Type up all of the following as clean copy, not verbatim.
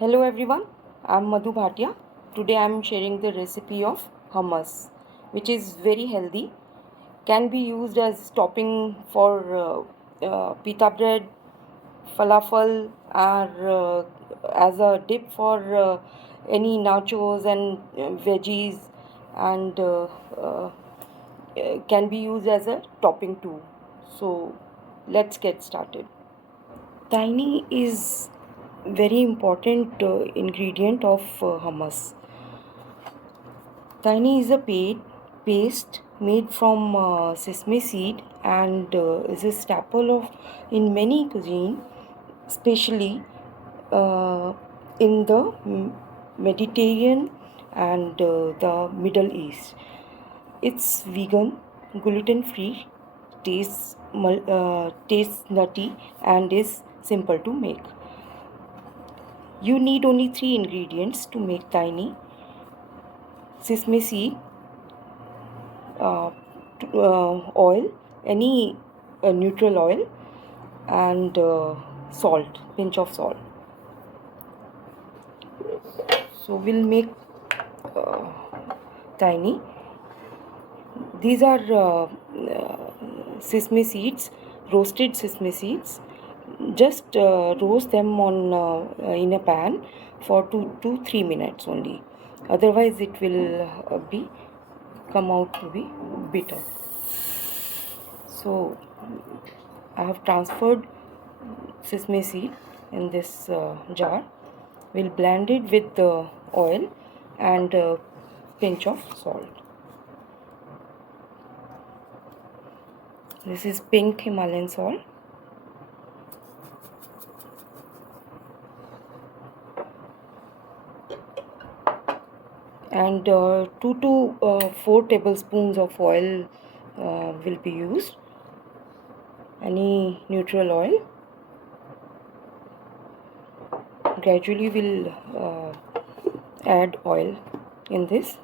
Hello everyone, I'm Madhu Bhatia. Today I'm sharing the recipe of hummus, which is very healthy. Can be used as topping for pita bread, falafel, or as a dip for any nachos and veggies, and can be used as a topping too. So let's get started. Tahini is very important ingredient of hummus. Tahini is a paste made from sesame seed and is a staple of in many cuisine, especially uh, in the Mediterranean and the Middle East. It's vegan, gluten free, tastes nutty, and is simple to make. You need only three ingredients to make tahini: sesame seed, uh, oil, any neutral oil, and salt, pinch of salt. So we'll make uh, tahini. These are sesame seeds, roasted sesame seeds. Just roast them on in a pan for 2 to 3 minutes only. Otherwise, it will be come out to be bitter. So I have transferred sesame seed in this jar. We'll blend it with the oil and a pinch of salt. This is pink Himalayan salt. And 2 to 4 tablespoons of oil will be used. Any neutral oil. Gradually we'll add oil in this.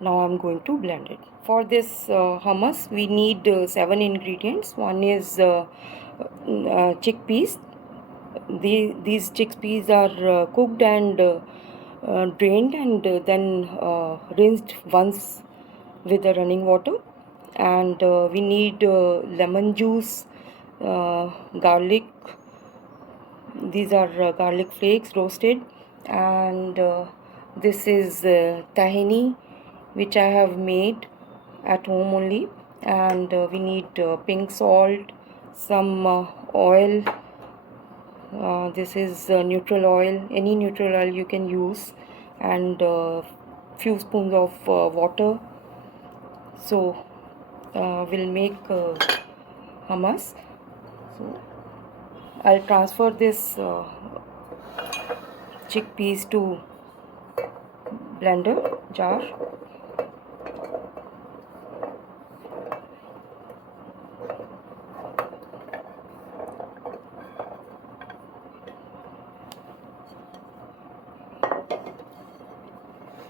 Now I'm going to blend it. For this hummus we need 7 ingredients. One is chickpeas. These chickpeas are cooked and drained and then rinsed once with the running water. And we need lemon juice, garlic. These are garlic flakes roasted, and this is tahini, which I have made at home only. And we need pink salt, some oil. This is neutral oil, any neutral oil you can use, and few spoons of water. So we'll make hummus. So I'll transfer this chickpeas to blender jar.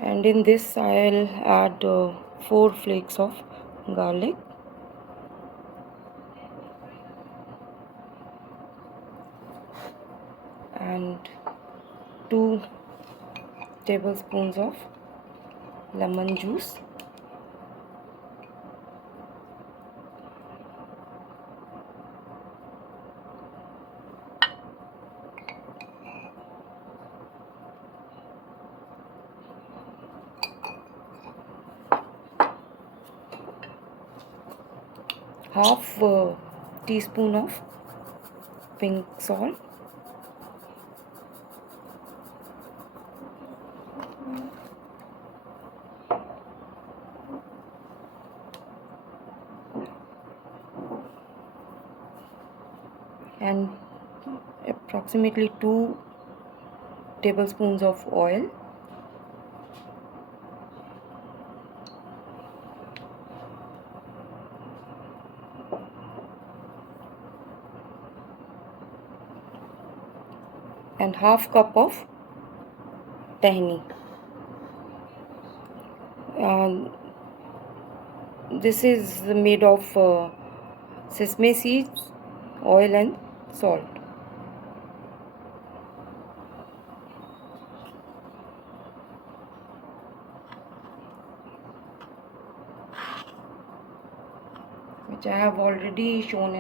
And in this I'll add 4 flakes of garlic, and 2 tablespoons of lemon juice, half teaspoon of pink salt, and approximately 2 tablespoons of oil. And half cup of tahini. This is made of sesame seeds, oil and salt. which I have already shown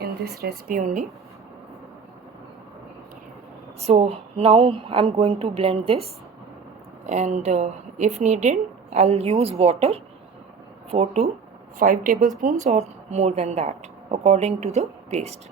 in this recipe only. So now I'm going to blend this, and if needed I'll use water 4 to 5 tablespoons or more than that according to the paste.